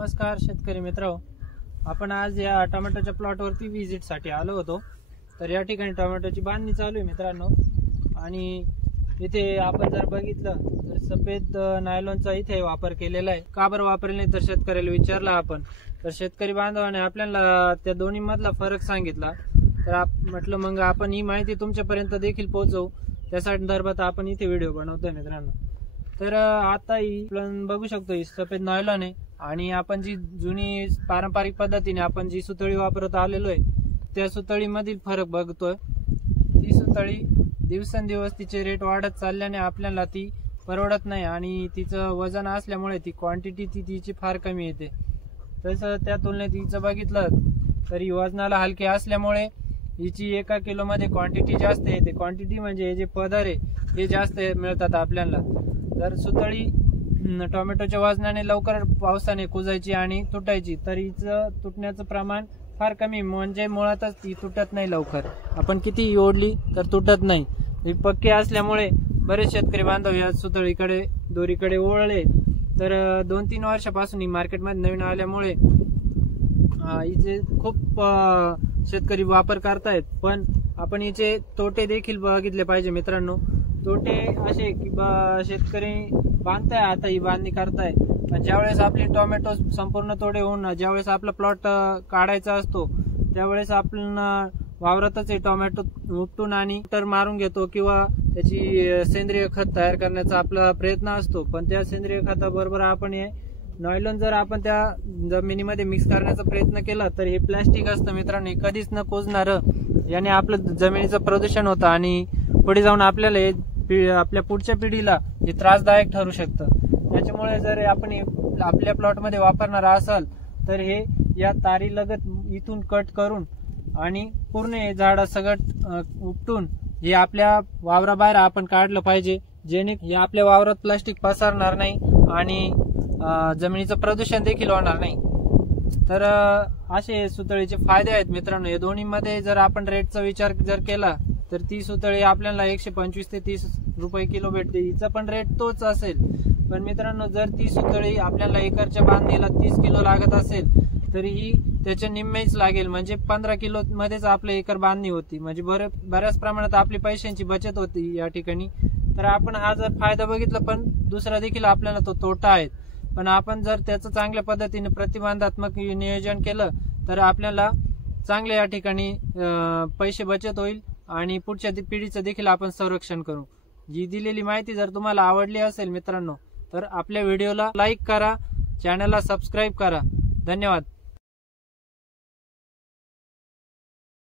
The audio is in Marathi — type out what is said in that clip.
नमस्कार शेतकरी मित्र, आपण आज या टोमॅटोच्या प्लॉटवरती व्हिजिट साठी आलो होतो। तर या ठिकाणी टोमॅटोची बांधणी चालू आहे मित्रांनो। आणि इथे आपण जर बघितलं तर सफेद नायलॉनचा इथे वापर केलेला आहे। का बरं वापरले नाही तर शेतकऱ्याला विचारलं आपण, तर शेतकरी बांधवाने आपल्याला त्या दोन्ही मधला फरक सांगितला। तर म्हटलं मग आपण ही माहिती तुमच्यापर्यंत देखील पोहोचवू, त्या संदर्भात आपण इथे व्हिडिओ बनवतोय मित्रांनो। तर आता ही आपण बघू शकतो ही सफेद नायलॉन आहे आणि आपण जी जुनी पारंपरिक पद्धतीने आपण जी सुतळी वापरत आलेलो आहे त्या सुतळी मधील फरक बघतोय। ती सुतळी दिवसेंदिवस तिचे रेट वाढत चालल्याने आपल्याला ती परवडत नाही आणि तिचं वजन असल्यामुळे ती क्वांटिटी तिची फार कमी येते। तसं त्या तुलनेत हिचं बघितलं तर ही वजनाला हलकी असल्यामुळे हिची 1 किलो मध्ये क्वांटिटी जास्त येते। क्वांटिटी म्हणजे हे जे पदार्थ आहे हे जास्त मिळतात आपल्याला। जर सुतळी टोमॅटोच्या वजनाने लवकर पावसाने कुजायची आणि तुटायची तर हिचं तुटण्याचं प्रमाण फार कमी, म्हणजे मुळातच ती तुटत नाही लवकर। आपण किती ओढली तर तुटत नाही। ही पक्की असल्यामुळे बरेच शेतकरी बांधव या सुतळीकडे दोरीकडे वळले। तर 2-3 वर्षापासून ही मार्केटमध्ये नवीन आल्यामुळे हिचे खूप शेतकरी वापर करतायत, पण आपण हिचे तोटे देखील बघितले पाहिजे मित्रांनो। तोटे असे की शेतकरी बांधताय, आता ही बांधणी करताय, पण ज्यावेळेस आपली टोमॅटो संपूर्ण तोडे होऊन ज्यावेळेस आपला प्लॉट काढायचा असतो त्यावेळेस आपण वावरातच हे टोमॅटो उपटून आणि टर मारून घेतो किंवा त्याची सेंद्रिय खत तयार करण्याचा आपला प्रयत्न असतो। पण त्या सेंद्रिय खताबरोबर आपण हे नायलॉन जर आपण त्या जमिनीमध्ये मिक्स करण्याचा प्रयत्न केला तर हे प्लास्टिक असतं मित्रांनो, कधीच न कुजणार। याने आपलं जमिनीचं प्रदूषण होतं आणि पुढे जाऊन आपल्याला आपल्या पुढच्या पिढीला हे त्रासदायक ठरू शकतं। त्याच्यामुळे जर आपण आपल्या प्लॉट मध्ये वापरणार असाल तर हे या तारी लगत इथून कट करून आणि पूर्ण हे झाड सगट उपटून हे आपल्या वावराबाहेर आपण काढलं पाहिजे, जेणे हे आपल्या वावरात प्लास्टिक पसरणार नाही आणि जमिनीचं प्रदूषण देखील होणार नाही। तर असे सुतळीचे फायदे आहेत मित्रांनो। या दोन्ही मध्ये जर आपण रेटचा विचार जर केला तर ती सुतळी आपल्याला 125 ते 30 रुपये किलो भेटते, हिचा पण रेट तोच असेल। पण मित्रांनो जर ती सुतळी आपल्याला एकरच्या बांधणीला 30 किलो लागत असेल तर ही त्याच्या निम्मेच लागेल, म्हणजे 15 किलो मध्येच आपल्या एकर बांधणी होती, म्हणजे बऱ्याच प्रमाणात आपली पैशांची बचत होती या ठिकाणी। तर आपण हा जर फायदा बघितला, पण दुसरा देखील आपल्याला तो तोटा आहे। पण आपण जर त्याचं चांगल्या पद्धतीने प्रतिबंधात्मक नियोजन केलं तर आपल्याला चांगल्या या ठिकाणी पैसे बचत होईल आणि पुढच्या पिढीचं देखील आपण संरक्षण करू। जी दिलेली माहिती जर तुम्हाला आवडली असेल मित्रांनो तर आपल्या व्हिडिओला लाईक करा, चॅनलला सबस्क्राईब करा। धन्यवाद।